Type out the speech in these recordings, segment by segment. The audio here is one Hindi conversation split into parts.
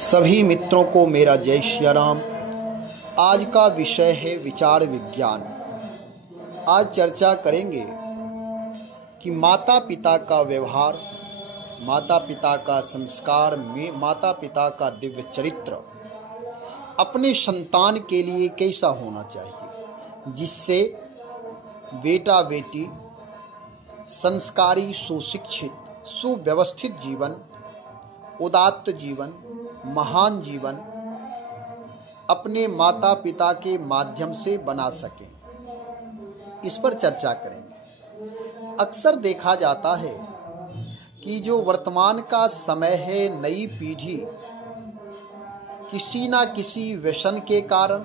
सभी मित्रों को मेरा जय श्री राम। आज का विषय है विचार विज्ञान। आज चर्चा करेंगे कि माता पिता का व्यवहार, माता पिता का संस्कार, माता पिता का दिव्य चरित्र अपने संतान के लिए कैसा होना चाहिए, जिससे बेटा बेटी संस्कारी, सुशिक्षित, सुव्यवस्थित जीवन, उदात्त जीवन, महान जीवन अपने माता पिता के माध्यम से बना सकें, इस पर चर्चा करेंगे। अक्सर देखा जाता है कि जो वर्तमान का समय है, नई पीढ़ी किसी ना किसी व्यसन के कारण,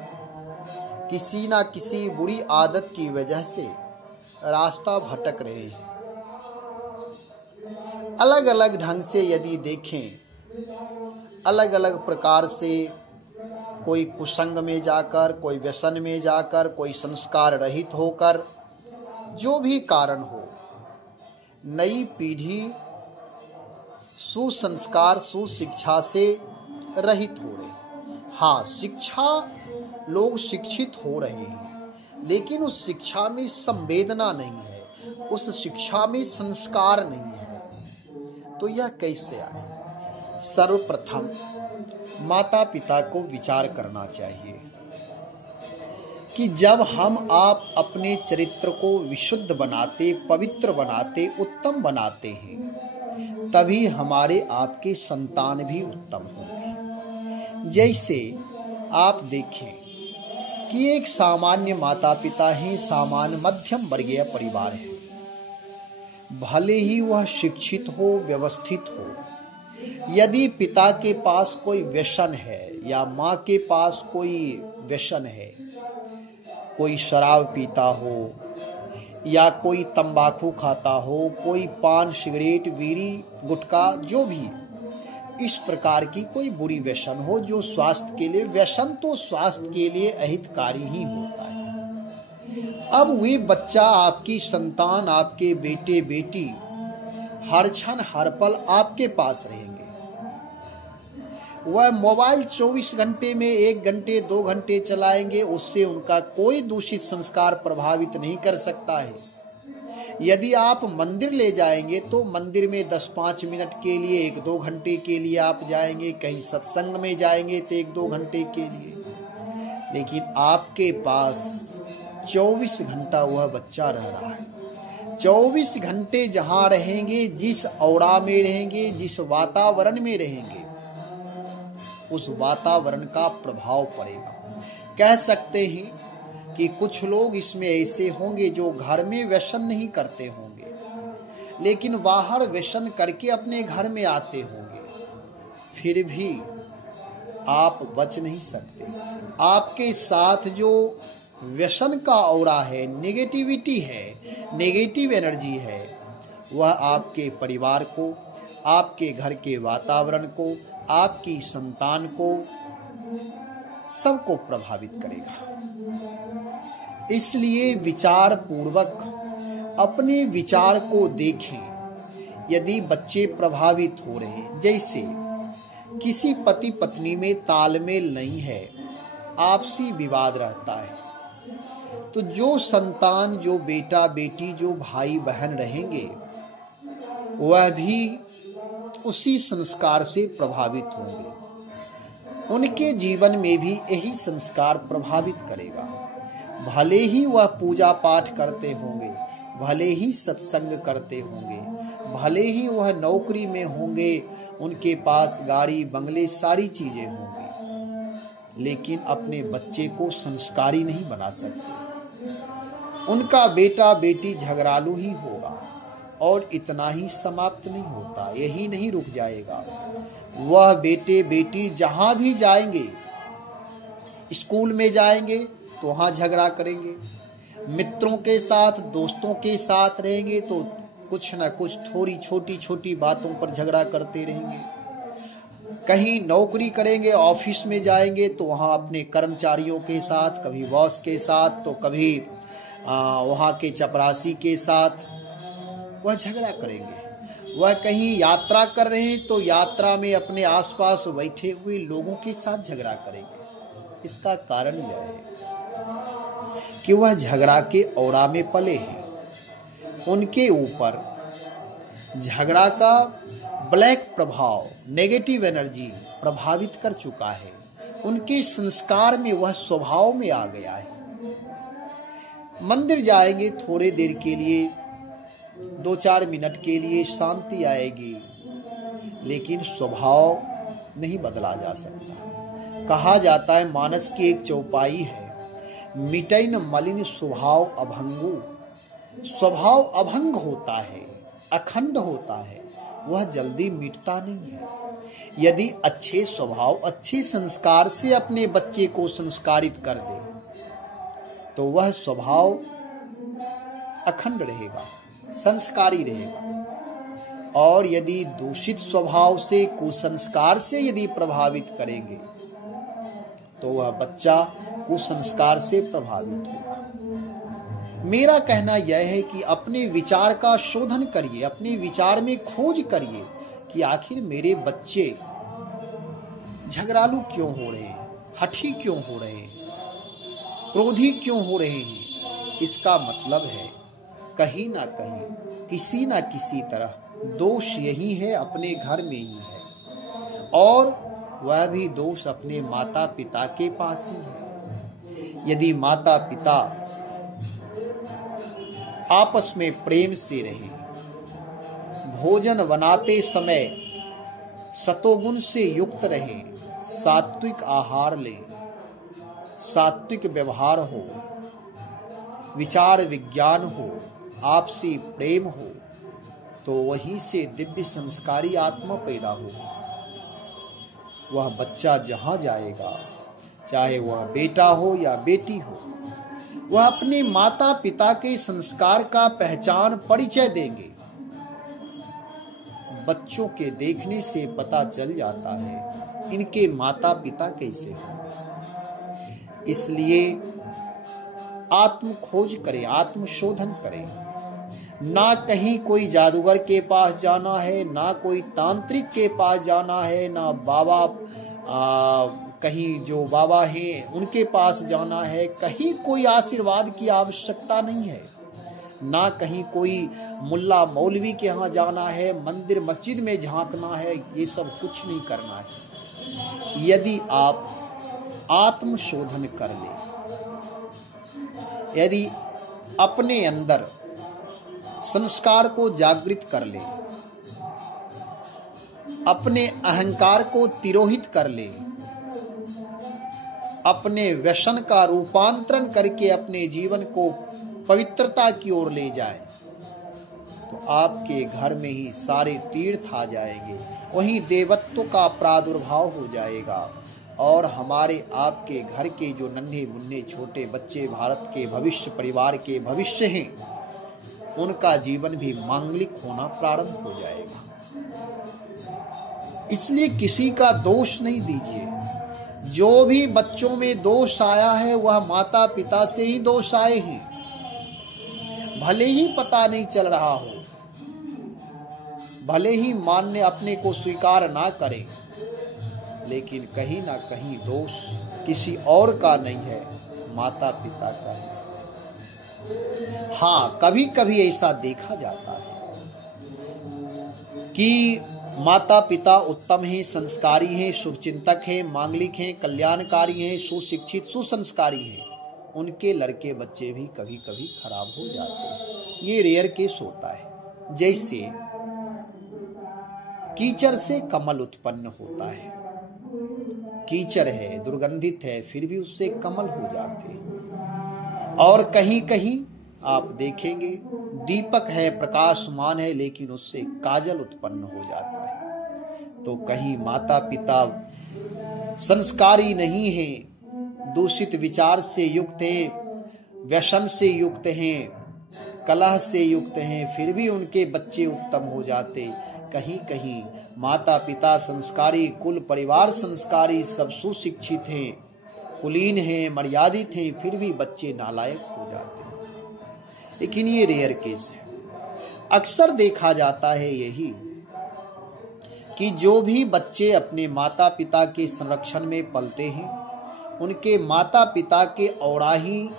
किसी ना किसी बुरी आदत की वजह से रास्ता भटक रहे हैं। अलग अलग ढंग से यदि देखें, अलग अलग प्रकार से कोई कुसंग में जाकर, कोई व्यसन में जाकर, कोई संस्कार रहित होकर, जो भी कारण हो, नई पीढ़ी सुसंस्कार, सुशिक्षा से रहित हो रही। हाँ, शिक्षा, लोग शिक्षित हो रहे हैं, लेकिन उस शिक्षा में संवेदना नहीं है, उस शिक्षा में संस्कार नहीं है। तो यह कैसे आए? सर्वप्रथम माता पिता को विचार करना चाहिए कि जब हम आप अपने चरित्र को विशुद्ध बनाते, पवित्र बनाते, उत्तम बनाते हैं, तभी हमारे आपके संतान भी उत्तम होंगे। जैसे आप देखें कि एक सामान्य माता पिता ही सामान्य मध्यम वर्गीय परिवार है, भले ही वह शिक्षित हो, व्यवस्थित हो, यदि पिता के पास कोई व्यसन है या माँ के पास कोई व्यसन है, कोई शराब पीता हो या कोई तंबाकू खाता हो, कोई पान, सिगरेट, बीड़ी, गुटखा, जो भी इस प्रकार की कोई बुरी व्यसन हो जो स्वास्थ्य के लिए, व्यसन तो स्वास्थ्य के लिए अहितकारी ही होता है। अब वे बच्चा, आपकी संतान, आपके बेटे बेटी हर क्षण हर पल आपके पास रहेंगे। वह मोबाइल 24 घंटे में 1 घंटे 2 घंटे चलाएंगे, उससे उनका कोई दूषित संस्कार प्रभावित नहीं कर सकता है। यदि आप मंदिर ले जाएंगे तो मंदिर में 10-5 मिनट के लिए, 1-2 घंटे के लिए आप जाएंगे, कहीं सत्संग में जाएंगे तो 1-2 घंटे के लिए, लेकिन आपके पास 24 घंटा वह बच्चा रह रहा है। 24 घंटे जहां रहेंगे, जिस औरा में रहेंगे, जिस वातावरण में रहेंगे, उस वातावरण का प्रभाव पड़ेगा। कह सकते हैं कि कुछ लोग इसमें ऐसे होंगे जो घर में व्यसन नहीं करते होंगे, लेकिन बाहर व्यसन करके अपने घर में आते होंगे, फिर भी आप बच नहीं सकते। आपके साथ जो व्यसन का औरा है, नेगेटिविटी है, नेगेटिव एनर्जी है, वह आपके परिवार को, आपके घर के वातावरण को, आपकी संतान को, सबको प्रभावित करेगा। इसलिए विचार पूर्वक अपने विचार को देखें। यदि बच्चे प्रभावित हो रहे हैं, जैसे किसी पति पत्नी में तालमेल नहीं है, आपसी विवाद रहता है, तो जो संतान, जो बेटा बेटी, जो भाई बहन रहेंगे, वह भी उसी संस्कार से प्रभावित होंगे। उनके जीवन में भी यही संस्कार प्रभावित करेगा। भले ही वह पूजा पाठ करते होंगे, भले ही सत्संग करते होंगे, भले ही वह नौकरी में होंगे, उनके पास गाड़ी बंगले सारी चीजें होंगी, लेकिन अपने बच्चे को संस्कारी नहीं बना सकते। उनका बेटा बेटी झगड़ालू ही होगा, और इतना ही समाप्त नहीं होता, यही नहीं रुक जाएगा। वह बेटे बेटी जहां भी जाएंगे, स्कूल में जाएंगे तो वहां झगड़ा करेंगे, मित्रों के साथ, दोस्तों के साथ रहेंगे तो कुछ ना कुछ थोड़ी छोटी छोटी बातों पर झगड़ा करते रहेंगे। कहीं नौकरी करेंगे, ऑफिस में जाएंगे तो वहां अपने कर्मचारियों के साथ, कभी बॉस के साथ, तो कभी वहां के चपरासी के साथ वह झगड़ा करेंगे। वह कहीं यात्रा कर रहे हैं तो यात्रा में अपने आसपास बैठे हुए लोगों के साथ झगड़ा करेंगे। इसका कारण यह है कि वह झगड़ा के औरा में पले हैं। उनके ऊपर झगड़ा का ब्लैक प्रभाव, नेगेटिव एनर्जी प्रभावित कर चुका है। उनके संस्कार में वह स्वभाव में आ गया है। मंदिर जाएंगे थोड़े देर के लिए, 2-4 मिनट के लिए शांति आएगी, लेकिन स्वभाव नहीं बदला जा सकता। कहा जाता है, मानस की एक चौपाई है, मिटै न मलिन स्वभाव अभंगु। स्वभाव अभंग होता है, अखंड होता है, वह जल्दी मिटता नहीं है। यदि अच्छे स्वभाव, अच्छे संस्कार से अपने बच्चे को संस्कारित कर दे तो वह स्वभाव अखंड रहेगा, संस्कारी रहेगा। और यदि दूषित स्वभाव से, कुसंस्कार से यदि प्रभावित करेंगे तो वह बच्चा कुसंस्कार से प्रभावित होगा। मेरा कहना यह है कि अपने विचार का शोधन करिए, अपने विचार में खोज करिए कि आखिर मेरे बच्चे झगड़ालू क्यों हो रहे हैं, हठी क्यों हो रहे हैं, क्रोधी क्यों हो रहे हैं। इसका मतलब है कहीं ना कहीं, किसी ना किसी तरह दोष यही है, अपने घर में ही है, और वह भी दोष अपने माता पिता के पास ही है। यदि माता पिता आपस में प्रेम से रहे, भोजन बनाते समय सतोगुण से युक्त रहे, सात्विक आहार लें, सात्विक व्यवहार हो, विचार विज्ञान हो, आपसी प्रेम हो, तो वहीं से दिव्य संस्कारी आत्मा पैदा होगी। वह बच्चा जहां जाएगा, चाहे वह बेटा हो या बेटी हो, वह अपने माता पिता के संस्कार का पहचान परिचय देंगे। बच्चों के देखने से पता चल जाता है इनके माता पिता कैसे होंगे। इसलिए आत्म खोज करें, आत्मशोधन करें। ना कहीं कोई जादूगर के पास जाना है, ना कोई तांत्रिक के पास जाना है, ना बाबा कहीं जो बाबा हैं उनके पास जाना है। कहीं कोई आशीर्वाद की आवश्यकता नहीं है, ना कहीं कोई मुल्ला मौलवी के यहाँ जाना है, मंदिर मस्जिद में झांकना है, ये सब कुछ नहीं करना है। यदि आप आत्मशोधन कर ले, यदि अपने अंदर संस्कार को जागृत कर ले, अपने अहंकार को तिरोहित कर ले, अपने व्यसन का रूपांतरण करके अपने जीवन को पवित्रता की ओर ले जाए, तो आपके घर में ही सारे तीर्थ आ जाएंगे, वहीं देवत्व का प्रादुर्भाव हो जाएगा। और हमारे आपके घर के जो नन्हे मुन्ने छोटे बच्चे भारत के भविष्य, परिवार के भविष्य हैं, उनका जीवन भी मांगलिक होना प्रारंभ हो जाएगा। इसलिए किसी का दोष नहीं दीजिए। जो भी बच्चों में दोष आया है वह माता पिता से ही दोष आए हैं, भले ही पता नहीं चल रहा हो, भले ही मान्य अपने को स्वीकार ना करें, लेकिन कहीं ना कहीं दोष किसी और का नहीं है, माता पिता का है। हाँ, कभी कभी ऐसा देखा जाता है कि माता पिता उत्तम हैं, संस्कारी हैं, शुभचिंतक हैं, मांगलिक हैं, कल्याणकारी हैं, सुशिक्षित सुसंस्कारी हैं, उनके लड़के बच्चे भी कभी कभी खराब हो जाते हैं। ये रेयर केस होता है। जैसे कीचड़ से कमल उत्पन्न होता है, कीचड़ है, दुर्गंधित है, फिर भी उससे कमल हो जाते हैं। और कहीं कहीं आप देखेंगे दीपक है, प्रकाशमान है, लेकिन उससे काजल उत्पन्न हो जाता है। तो कहीं माता पिता संस्कारी नहीं है, दूषित विचार से युक्त है, व्यसन से युक्त हैं, कलह से युक्त हैं, फिर भी उनके बच्चे उत्तम हो जाते। कहीं कहीं माता पिता संस्कारी, कुल परिवार संस्कारी, सब सुशिक्षित हैं, कुलीन हैं, मर्यादित हैं, फिर भी बच्चे नालायक हो जाते हैं। लेकिन ये रेयर केस है। अक्सर देखा जाता है यही कि जो भी बच्चे अपने माता पिता के संरक्षण में पलते हैं, उनके माता पिता के औरा ही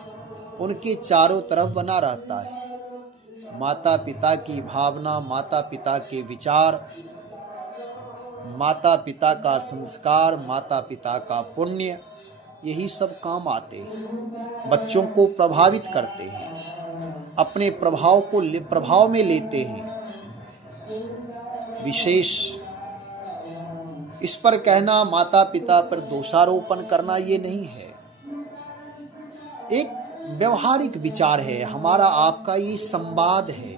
उनके चारों तरफ बना रहता है। माता पिता की भावना, माता पिता के विचार, माता पिता का संस्कार, माता पिता का पुण्य, यही सब काम आते हैं, बच्चों को प्रभावित करते हैं, अपने प्रभाव में लेते हैं। विशेष इस पर कहना, माता पिता पर दोषारोपण करना, ये नहीं है। एक व्यवहारिक विचार है हमारा आपका, ये संवाद है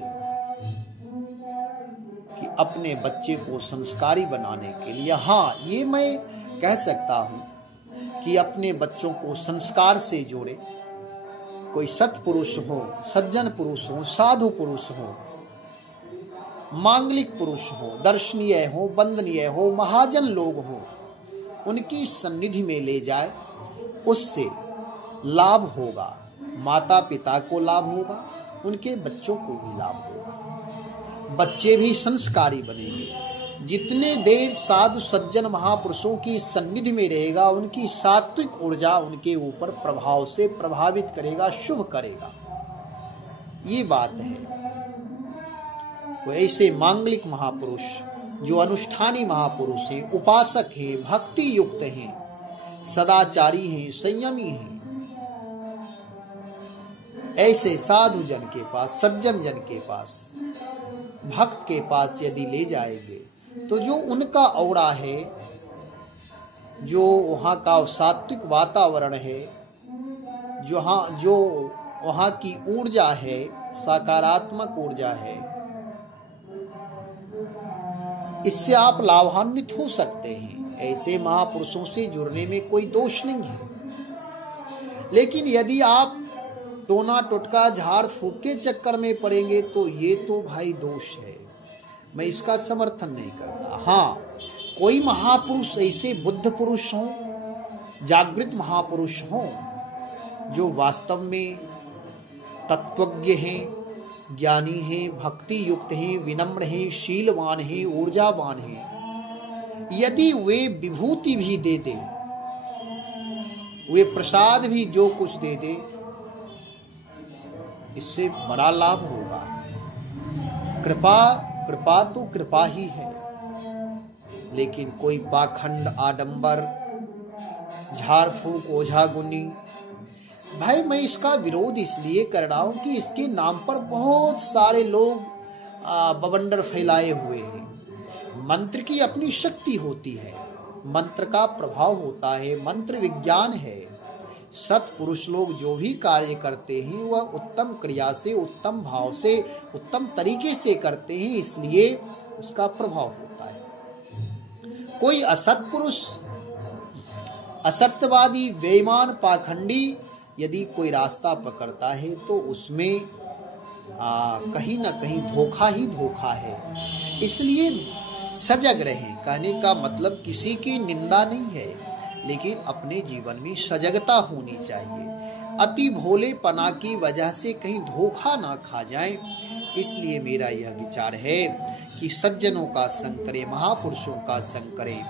कि अपने बच्चे को संस्कारी बनाने के लिए, हाँ ये मैं कह सकता हूं कि अपने बच्चों को संस्कार से जोड़े। कोई सत्पुरुष हो, सज्जन पुरुष हो, साधु पुरुष हो, मांगलिक पुरुष हो, दर्शनीय हो, वंदनीय हो, महाजन लोग हो, उनकी सन्निधि में ले जाए, उससे लाभ होगा। माता पिता को लाभ होगा, उनके बच्चों को भी लाभ होगा, बच्चे भी संस्कारी बनेंगे। जितने देर साधु सज्जन महापुरुषों की सन्निधि में रहेगा, उनकी सात्विक ऊर्जा उनके ऊपर प्रभाव से प्रभावित करेगा, शुभ करेगा। ये बात है। कोई ऐसे मांगलिक महापुरुष जो अनुष्ठानी महापुरुष हैं, उपासक हैं, भक्ति युक्त हैं, सदाचारी हैं, संयमी हैं, ऐसे साधु जन के पास, सज्जन जन के पास, भक्त के पास यदि ले जाएंगे तो जो उनका औरा है, जो वहाँ का सात्विक वातावरण है, जो वहाँ की ऊर्जा है, सकारात्मक ऊर्जा है, इससे आप लाभान्वित हो सकते हैं। ऐसे महापुरुषों से जुड़ने में कोई दोष नहीं है। लेकिन यदि आप टोना टोटका झाड़ फूक के चक्कर में पड़ेंगे तो ये तो भाई दोष है, मैं इसका समर्थन नहीं करता। हाँ, कोई महापुरुष ऐसे बुद्ध पुरुष हों, जागृत महापुरुष हों, जो वास्तव में तत्वज्ञ हैं, ज्ञानी हैं, भक्ति युक्त हैं, विनम्र हैं, शीलवान हैं, ऊर्जावान हैं, यदि वे विभूति भी दे दे, वे प्रसाद भी जो कुछ दे दे, इससे बड़ा लाभ होगा। कृपा तो कृपा ही है, लेकिन कोई पाखंड, आडंबर, झाड़ फूक, ओझा गुनी, भाई मैं इसका विरोध इसलिए कर रहा हूं कि इसके नाम पर बहुत सारे लोग बवंडर फैलाए हुए हैं। मंत्र की अपनी शक्ति होती है, मंत्र का प्रभाव होता है, मंत्र विज्ञान है। सत्पुरुष लोग जो भी कार्य करते हैं वह उत्तम क्रिया से, उत्तम भाव से, उत्तम तरीके से करते हैं, इसलिए उसका प्रभाव होता है। कोई असत्पुरुष, असत्यवादी, बेईमान, पाखंडी यदि कोई रास्ता पकड़ता है तो उसमें कहीं ना कहीं धोखा ही धोखा है। इसलिए सजग रहें। कहने का मतलब किसी की निंदा नहीं है, लेकिन अपने जीवन में सजगता होनी चाहिए। अति भोलेपना की वजह से कहीं धोखा ना खा जाए। इसलिए मेरा यह विचार है कि सज्जनों का संग करें, महापुरुषों का संग करें,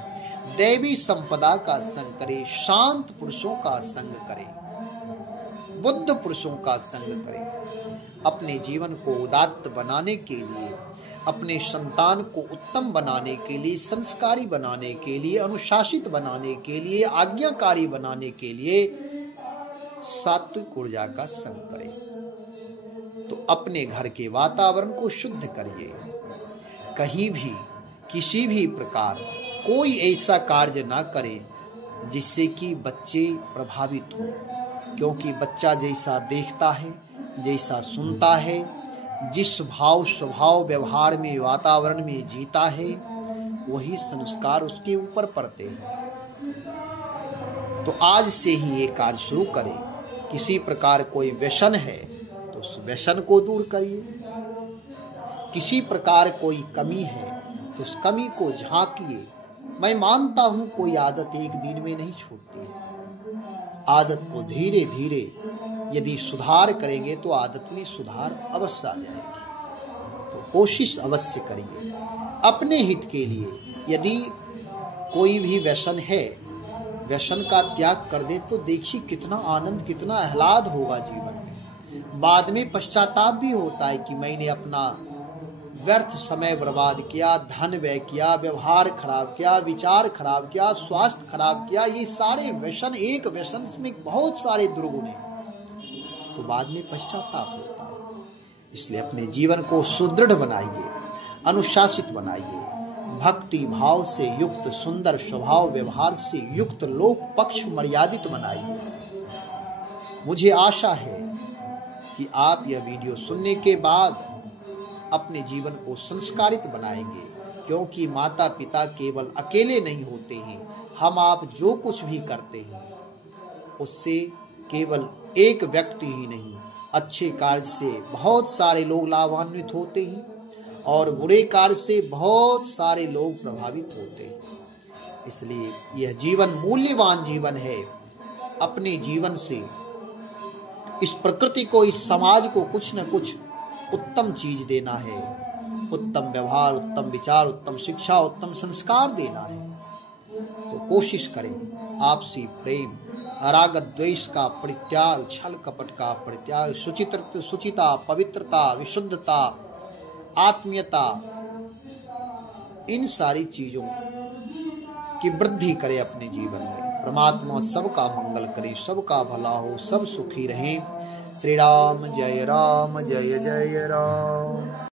दैवी संपदा का संग करें, शांत पुरुषों का संग करें, बुद्ध पुरुषों का संग करें। अपने जीवन को उदात्त बनाने के लिए, अपने संतान को उत्तम बनाने के लिए, संस्कारी बनाने के लिए, अनुशासित बनाने के लिए, आज्ञाकारी बनाने के लिए सात्विक ऊर्जा का संग करें। तो अपने घर के वातावरण को शुद्ध करिए। कहीं भी किसी भी प्रकार कोई ऐसा कार्य ना करें जिससे कि बच्चे प्रभावित हों, क्योंकि बच्चा जैसा देखता है, जैसा सुनता है, जिस भाव स्वभाव व्यवहार में, वातावरण में जीता है, वही संस्कार उसके ऊपर पड़ते हैं। तो आज से ही ये कार्य शुरू करें। किसी प्रकार कोई व्यसन है तो उस व्यसन को दूर करिए। किसी प्रकार कोई कमी है तो उस कमी को झांकिए। मैं मानता हूं कोई आदत एक दिन में नहीं छूटती है। आदत को धीरे धीरे यदि सुधार करेंगे तो आदत में सुधार अवश्य आ जाएगी। तो कोशिश अवश्य करिए अपने हित के लिए, यदि कोई भी व्यसन है, व्यसन का त्याग कर दे तो देखिए कितना आनंद, कितना आह्लाद होगा जीवन में। बाद में पश्चाताप भी होता है कि मैंने अपना व्यर्थ समय बर्बाद किया, धन व्यय किया, व्यवहार खराब किया, विचार खराब किया, स्वास्थ्य खराब किया। ये सारे व्यसन, एक व्यसन में बहुत सारे दुर्गुण हैं, तो बाद में पश्चाताप होता है। इसलिए अपने जीवन को सुदृढ़ बनाइए, अनुशासित बनाइए, भक्ति भाव से युक्त, सुंदर स्वभाव व्यवहार से युक्त, लोक पक्ष मर्यादित बनाइए। मुझे आशा है कि आप यह वीडियो सुनने के बाद अपने जीवन को संस्कारित बनाएंगे, क्योंकि माता पिता केवल अकेले नहीं होते हैं। हम आप जो कुछ भी करते हैं उससे केवल एक व्यक्ति ही नहीं, अच्छे कार्य से बहुत सारे लोग लाभान्वित होते हैं और बुरे कार्य से बहुत सारे लोग प्रभावित होते हैं। इसलिए यह जीवन मूल्यवान जीवन है। अपने जीवन से इस प्रकृति को, इस समाज को कुछ न कुछ उत्तम चीज देना है, उत्तम व्यवहार, उत्तम विचार, उत्तम शिक्षा, उत्तम संस्कार देना है। तो कोशिश करें, आपसी प्रेम, राग द्वेष का परित्याग, छल कपट का परित्याग, शुचिता, पवित्रता, विशुद्धता, आत्मीयता, इन सारी चीजों की वृद्धि करें अपने जीवन में। परमात्मा सबका मंगल करे, सबका भला हो, सब सुखी रहें। श्री राम जय राम, जय जय राम।